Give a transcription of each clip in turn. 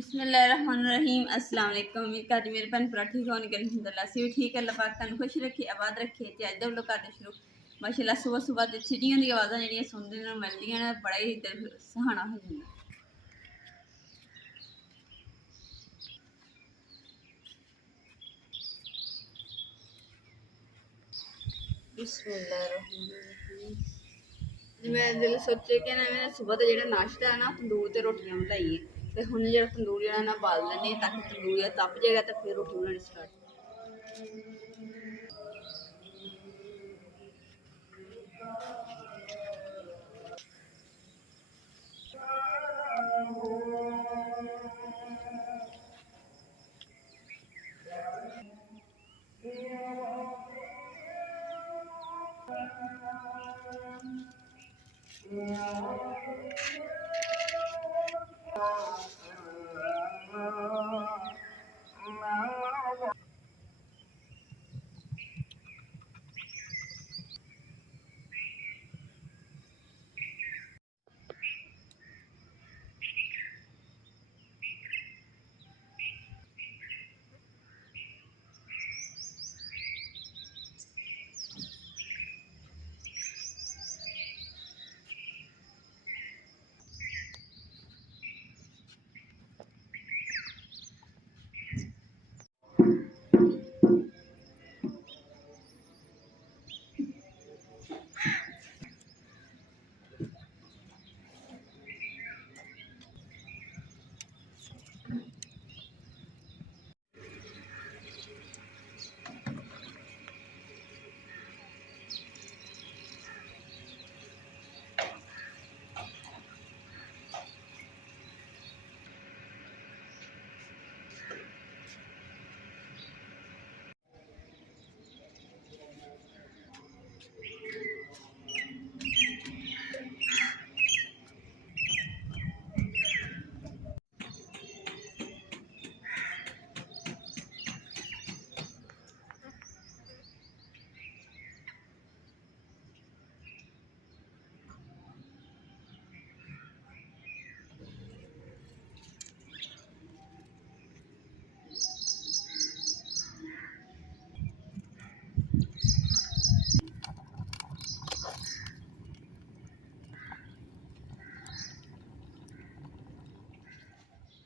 बिस्मिल्लाहिर्रहमानिर्रहीम अस्सलाम वालेकुम। उम्मीद करती मेरे भैन भरा ठीक होने के अल्हम्दुलिल्लाह से भी ठीक है। अल्लाह पाक तुहानू खुश रखे आबाद रखे। तो अज दो लोग करते शुरू माशाल्लाह सुबह सुबह तो चिड़ियों की आवाज़ा जी सुनने मिलदियां ने, बड़ा ही दिल सुहाना हो जाता। मैं दिल सोचे कि ना मैं सुबह का जो नाश्ता है ना तंदूर तो रोटियां बनाइए, तो हूँ जो तंदूर जो ना बाल लेने ताकि तंदूर तप जाएगा तो फिर रोटी बनानी स्टार्ट।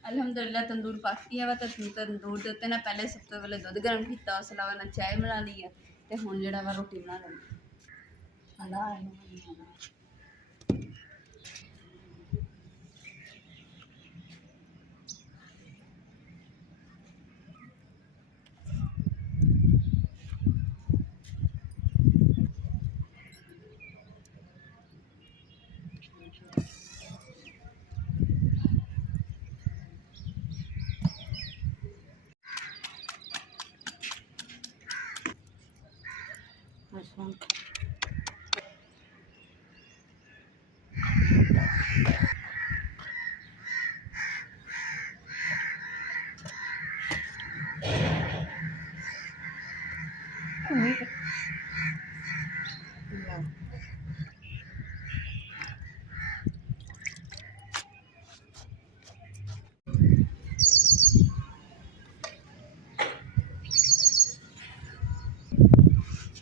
अल्हम्दुलिल्लाह तंदूर पक गया वा। तो तंदूर के उत्ते ना पहले सब तो पहले दुध गर्म किया, उस अलावा ना चाय बना ली है। तो हुण जिहड़ा वा रोटी बना लगी।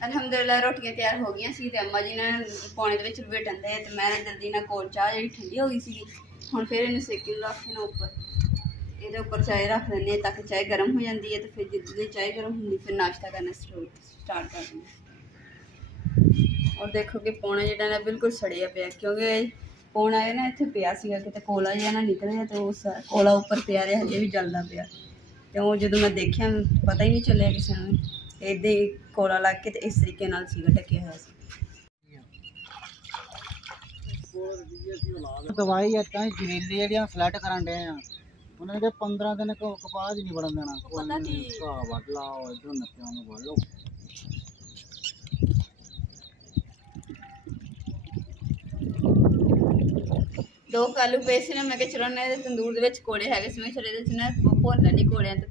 अल्हम्दुलिल्लाह रोटियां तैयार हो गई सी। अम्मा जी ने पौने दे विच बेटन दे ते मैं जल्दी ना कोल चाह जी ठंडी हो गई सी। हुण फिर इन्हूं सेकी रखना उपर, ये उपर चाय रख दें ताकि चाय गर्म हो जाती है। तो फिर जितनी चाय गर्म होंगी फिर नाश्ता करना स्टार्ट कर देंगे। और देखो कि पौना जो ना बिल्कुल सड़िया पिया, क्योंकि पौना है ना इतने पिया कि कोला जहा ना निकलिया, तो उस कोला उपर पिया रहा हजे भी जलता पिया। तो जो मैं देखा पता ही नहीं चलिया किसी ने, इदा ही कोला लग के इस तरीके ढकिया हुआ। दवाई जरीली जी फ्लैट कर डे उन्होंने 15 दिन कपास नहीं बढ़न देना। वढ़ लाओ इधर नत्या वढ़ लो। दो आलू पे से मैं चलो ना तंदूर के कोड़े है मैं चले ना भुन लैनी कोड़िया, तो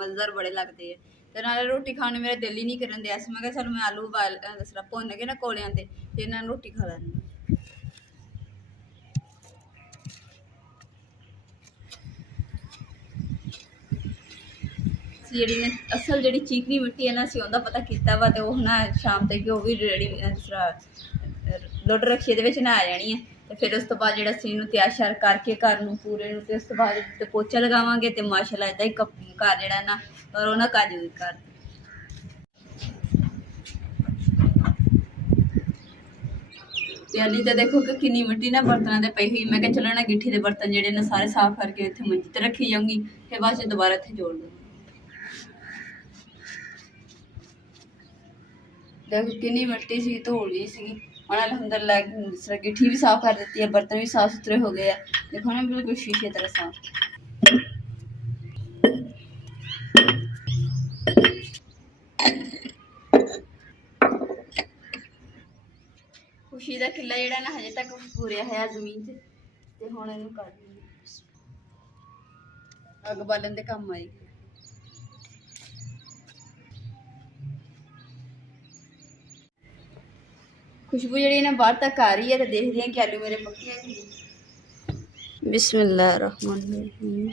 मज़ेदार बड़े लगते हैं। तो नाले रोटी खाने मेरा दिल ही नहीं करन दिया। मैं चल मैं आलू उबाल भुन के ना कोड़िया ते इन्होंने रोटी खा लैनी। ਅਸੀਂ ਜਿਹੜੀ ਨੇ ਅਸਲ ਜਿਹੜੀ ਚੀਕਣੀ ਮਿੱਟੀ ਹੈ ਨਾ ਅਸੀਂ ਉਹਦਾ ਪਤਾ ਕੀਤਾ ਵਾ, ਤੇ ਉਹ ਨਾ ਸ਼ਾਮ ਤੱਕ ਉਹ ਵੀ ਰੈਡੀ ਲੁੱਡ ਰਖੀਏ ਦੇ ਵਿੱਚ ਨਾ ਆ ਜਾਣੀ ਹੈ। ਤੇ ਫਿਰ ਉਸ ਤੋਂ ਬਾਅਦ ਜਿਹੜਾ ਅਸੀਂ ਇਹਨੂੰ ਤਿਆਰ ਸ਼ਿਆਰ ਕਰਕੇ ਘਰ ਨੂੰ ਪੂਰੇ ਨੂੰ, ਤੇ ਉਸ ਤੋਂ ਬਾਅਦ ਤੇ ਪੋਚਾ ਲਗਾਵਾਂਗੇ ਤੇ ਮਾਸ਼ਾਅੱਲਾ ਇੱਦਾਂ ਹੀ ਘਰ ਜਿਹੜਾ ਨਾ ਰੌਣਕ ਆ ਜਾਊਗੀ ਘਰ। ਤੇ ਅਲੀ ਤਾਂ ਦੇਖੋ ਕਿ ਕਿੰਨੀ ਮਿੱਟੀ ਨਾ ਬਰਤਨਾਂ ਤੇ ਪਈ ਹੋਈ। ਮੈਂ ਕਿਹਾ ਚਲੋ ਨਾ ਗਿੱਠੀ ਦੇ ਬਰਤਨ ਜਿਹੜੇ ਨੇ ਸਾਰੇ ਸਾਫ਼ ਕਰਕੇ ਇੱਥੇ ਮੰਜੀ ਤੇ ਰੱਖੀ ਜਾਊਂਗੀ, ਫਿਰ ਬਾਅਦ 'ਚ ਦੁਬਾਰਾ ਇੱਥੇ ਜੋੜ ਦੂੰਗੀ। ਦੇਖੋ ਕਿੰਨੀ ਮਿੱਟੀ ਸੀ, ਧੂੜ ਜੀ ਸੀਗੀ। ਹੁਣ ਅਲਹਮਦੁਲਿल्लाह ਜਿਸ ਤਰ੍ਹਾਂ ਗਿੱਠੀ ਵੀ ਸਾਫ਼ ਕਰ ਦਿੱਤੀ ਹੈ, ਬਰਤਨ ਵੀ ਸਾਫ਼ ਸੁਥਰੇ ਹੋ ਗਏ ਆ। ਦੇਖੋ ਨਾ ਬਿਲਕੁਲ ਸ਼ੀਸ਼ੇ ਤਰ੍ਹਾਂ ਸਾਫ਼। ਖੁਸ਼ੀ ਦਾ ਕਿੱਲਾ ਜਿਹੜਾ ਨਾ ਹਜੇ ਤੱਕ ਪੂਰਿਆ ਹੋਇਆ ਜ਼ਮੀਨ 'ਚ, ਤੇ ਹੁਣ ਇਹਨੂੰ ਕਰ ਦਿੰਦੇ ਅੱਗ ਬਾਲਣ ਦੇ ਕੰਮ ਆਈ। खुशबू जी ना बाहर तक आ रही है, तो देखते हैं कि आलू मेरे पके हैं कि नहीं। बिस्मिल्लाहिर्रहमानिर्रहीम,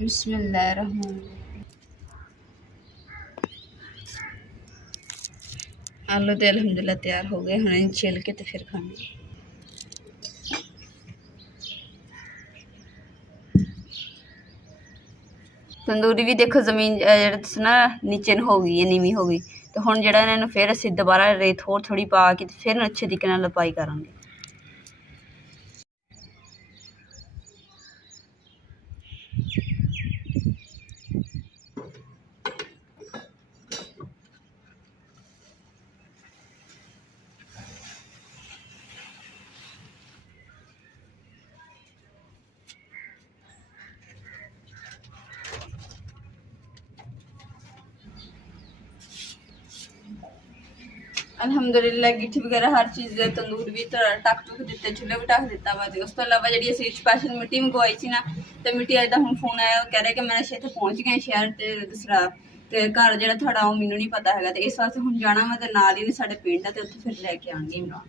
बिस्मिल्लाहिर्रहमानिर्रहीम। आलू तो अल्हम्दुलिल्लाह तैयार हो गए, हम छिल के तो फिर खाने। तंदूरी भी देखो जमीन ना नीचे हो गई है, नीवी हो गई। तो हुण जिहड़ा इन्हां नूं फिर असीं दोबारा रेत होर थोड़ी पा के फिर अच्छे तरीके नाल लपाई करांगे। अल्हम्दुलिल्लाह गिट्ठी वगैरह हर चीज़ तंदूर भी ढक ढुक दिते, चुल्हे भी ढक दिता वा। उस तो इलावा जी असीं स्पैशल मिट्टी मंगवाई सी ना, तो मिट्टी अज हुण फोन आया, वो कह रहे कि मैं इत्थे पहुँच गए शहर, तो दूसरा तो घर जिहड़ा तुहाडा ओह मैनूं नहीं पता है, तो इस वास्ते हुण जाना वा, तो नाल ही साडे पिंड है, तो उत्थे फिर लैके आउणगे इमरान।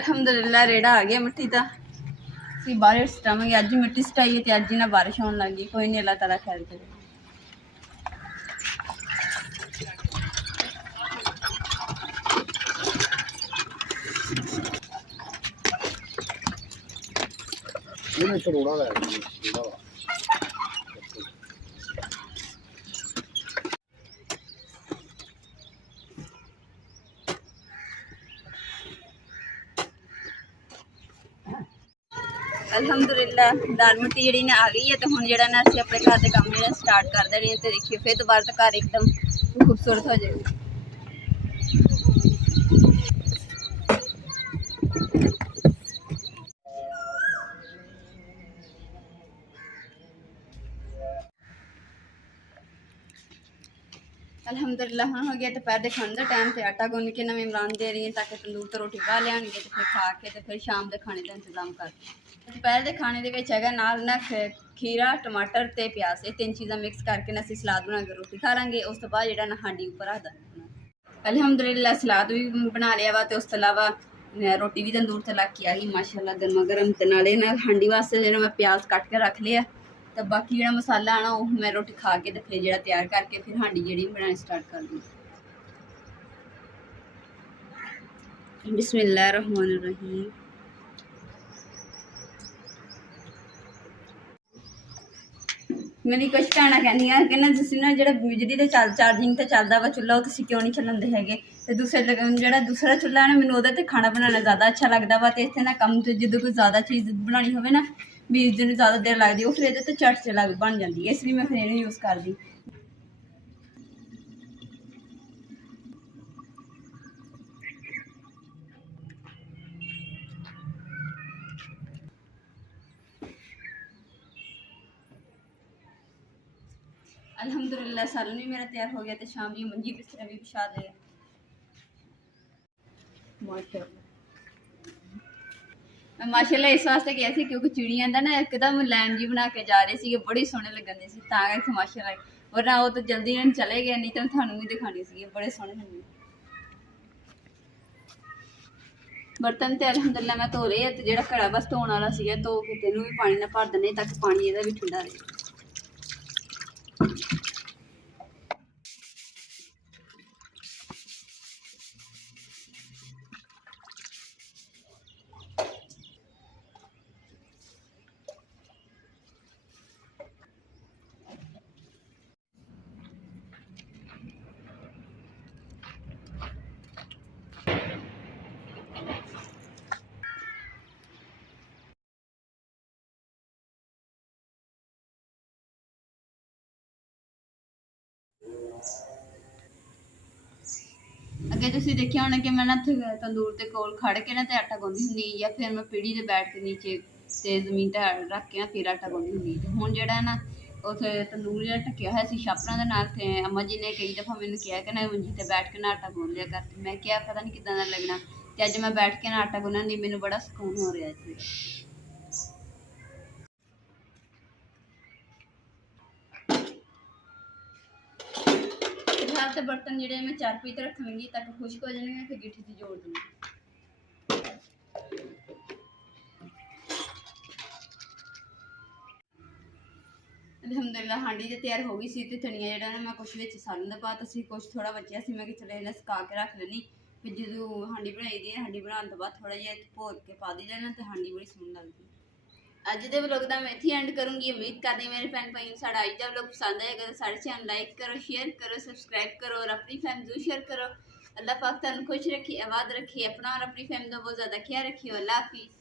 अल्हम्दुलिल्लाह रेड़ा आ गया मिट्टी दा, असीं बाहर सटावांगे। अज मिट्टी सटाई है तो अज ही ना बारिश होण लग गई। कोई नहीं, अल्लाह ताला खैर करे। ਇਹਨੇ ਛੜੋੜਾ ਲੈ ਜਿਹੜਾ ਵਾ अल्हम्दुलिल्लाह दाल मिट्टी जी ने आ गई है, तो हुण जिहड़ा ना असीं अपने घर के काम जिहड़ा स्टार्ट कर देने, तो देखिए फिर दोबारा तो घर एकदम खूबसूरत हो जाएगा। अल्हम्दुलिल्लाह हाँ हो गया दोपहर के खाने का टाइम, तो आटा गुन के ना इमरान दे रही है ताकि तंदूर तो रोटी पा लिया, तो फिर खा के तो फिर शाम के खाने का इंतजाम कर। दोपहर के खाने के नाल ना खीरा टमाटर तो प्याज, ये तीन चीज़ा मिक्स करके ना असीं सलाद बना के रोटी खा लांगे। उस तो बाद जिहड़ा ना हांडी उपर रख देना। अल्हम्दुलिल्लाह सलाद भी बना लिया वा, तो उस तो इलावा रोटी भी तंदूर ते लग के आ गई माशाअल्लाह गर्मा गर्म। तो नाले ना हांडी वास्ते जिहड़ा मैं प्याज कट के रख लिया, तो बाकी जो मसाला आना वो मैं रोटी खा के तो फिर जो तैयार करके फिर हांडी जी बनानी स्टार्ट कर दी। बिस्मिल्लाहिर्रहमानिर्रहीम। मेरी कुछ भैन कहदियां कि ना तुसीं ना जो बिजली ते चार्जिंग ते चलता वा चुल्हा, तुसीं क्यों नहीं चलाते है। तो जो दूसरा चुल्हा है ना, मैनूं उहदे ते खाना बनाना ज़्यादा अच्छा लगता वा। तो इत्थे ना कम तो जो कोई ज़्यादा चीज़ बनानी हो ना, भी जिन्हें ज़्यादा देर लगती है, वो फिर ये झट से लग बन जाती है, इसलिए मैं फिर इन्हें यूज़ कर दी। अल्हम्दुलिल्लाह सालन भी मेरा तैयार हो गया, तो शाम की मंजी बिस्तर भी बिछा दिया माशाअल्लाह। मैं माशाअल्लाह इस वास्ते गया थी क्योंकि चिड़ियां का ना एकदम लैन जी बना के जा रहे थे, बड़ी सोहने लगन दे सी, तां करके माशाअल्लाह। वरना वो तो जल्दी चले गए, नहीं तो थानू भी दिखाने सी, बड़े सोहने लगे। बर्तन तो अल्हम्दुलिल्लाह मैं धो रही है, तो जो घड़ा बस धोने वाला सी धो के तेनों भी पानी ना भर देने ताकि पानी भी ठंडा रहे। ਅੱਗੇ ਤੁਸੀਂ ਦੇਖਿਆ ਹੋਣਾ ਕਿ ਮੈਂ ਨਾ ਇੱਥੇ ਤੰਦੂਰ ਦੇ ਕੋਲ ਖੜ ਕੇ ਨਾ ਤੇ ਆਟਾ ਗੁੰਨਦੀ ਹੁੰਦੀ, ਜਾਂ ਫਿਰ ਮੈਂ ਪੀੜੀ ਤੇ ਬੈਠ ਕੇ ਨੀਚੇ ਤੇ ਜ਼ਮੀਨ ਤੇ ਰੱਖ ਕੇ ਨਾ ਫਿਰ ਆਟਾ ਗੁੰਨਦੀ ਹੁੰਦੀ। ਤੇ ਹੁਣ ਜਿਹੜਾ ਨਾ ਉੱਥੇ ਤੰਦੂਰ ਜਿਹੜਾ ਢੱਕਿਆ ਹੋਇਆ ਸੀ ਛਾਪਰਾਂ ਦੇ ਨਾਲ, ਤੇ ਅੰਮਾ ਜੀ ਨੇ ਕਈ ਦਫਾ ਮੈਨੂੰ ਕਿਹਾ ਕਿ ਨਾ ਮੰਜੀ ਤੇ ਬੈਠ ਕੇ ਨਾ ਆਟਾ ਗੁੰਨ ਲਿਆ ਕਰ। ਤੇ ਮੈਂ ਕਿਹਾ ਪਤਾ ਨਹੀਂ ਕਿੱਦਾਂ ਦਾ ਲੱਗਣਾ, ਤੇ ਅੱਜ ਮੈਂ ਬੈਠ ਕੇ ਨਾ ਆਟਾ ਗੁੰਨਣ ਦੀ ਮੈਨੂੰ ਬੜਾ ਸਕੂਨ ਹੋ ਰਿਹਾ ਇੱਥੇ। ਫਿਲਹਾਲ ਤੇ ਬਰਤਨ ਜਿਹੜੇ ਮੈਂ ਚਾਰਪਾਈ ਤੇ ਰੱਖਾਂਗੀ ਤਾਂ ਕਿ ਖੁਸ਼ਕ ਹੋ ਜਾਣਗੇ, ਫਿਰ ਗਿੱਠੀ 'ਚ ਜੋੜ ਦੂੰਗੀ। ਅਲਹਮਦੁਲਿਲਾ ਹਾਂਡੀ ਤੇ ਤਿਆਰ ਹੋ ਗਈ ਸੀ, ਤੇ ਧਨੀਆ ਜਿਹੜਾ ਨਾ ਮੈਂ ਕੁਛ ਵਿੱਚ ਸਾਲਣ ਦਾ ਪਾਤਾ ਸੀ, ਕੁਛ ਥੋੜਾ ਬਚਿਆ ਸੀ। ਮੈਂ ਕਿ ਚਲੇ ਇਹਨਾਂ ਸੁਕਾ ਕੇ ਰੱਖ ਲੈਣੀ, ਫਿਰ ਜਦੋਂ ਹਾਂਡੀ ਬਣਾਈ ਦੀ ਹੈ, ਹਾਂਡੀ ਬਣਾਉਣ ਤੋਂ ਬਾਅਦ ਥੋੜਾ ਜਿਹਾ ਭੋਰ ਕੇ ਪਾ ਦੀ ਜਾਣਾ, ਤੇ ਹਾਂਡੀ ਬੜੀ ਸੋਹਣੀ ਲੱਗਦੀ। ਅੱਜ ਦੇ ਵਲੋਗ ਦਾ ਮੈਂ ਇੱਥੇ ਐਂਡ ਕਰੂੰਗੀ। ਉਮੀਦ ਕਰਦੀ ਮੇਰੇ ਭੈਣ ਭਾਈ ਨੂੰ ਸਾਡਾ ਅੱਜ ਦਾ ਵਲੋਗ ਪਸੰਦ ਆਏਗਾ। ਤਾਂ ਸਾਡੇ ਚੈਨਲ ਲਾਈਕ ਕਰੋ, ਸ਼ੇਅਰ ਕਰੋ, ਸਬਸਕ੍ਰਾइब करो और अपनी फैम जरूर शेयर करो। अल्लाह पाक तुहानू खुश रखिए, आबाद रखिए, अपना और अपनी फैम का बहुत ज़्यादा ख्याल रखिए। अल्लाह हाफिज़।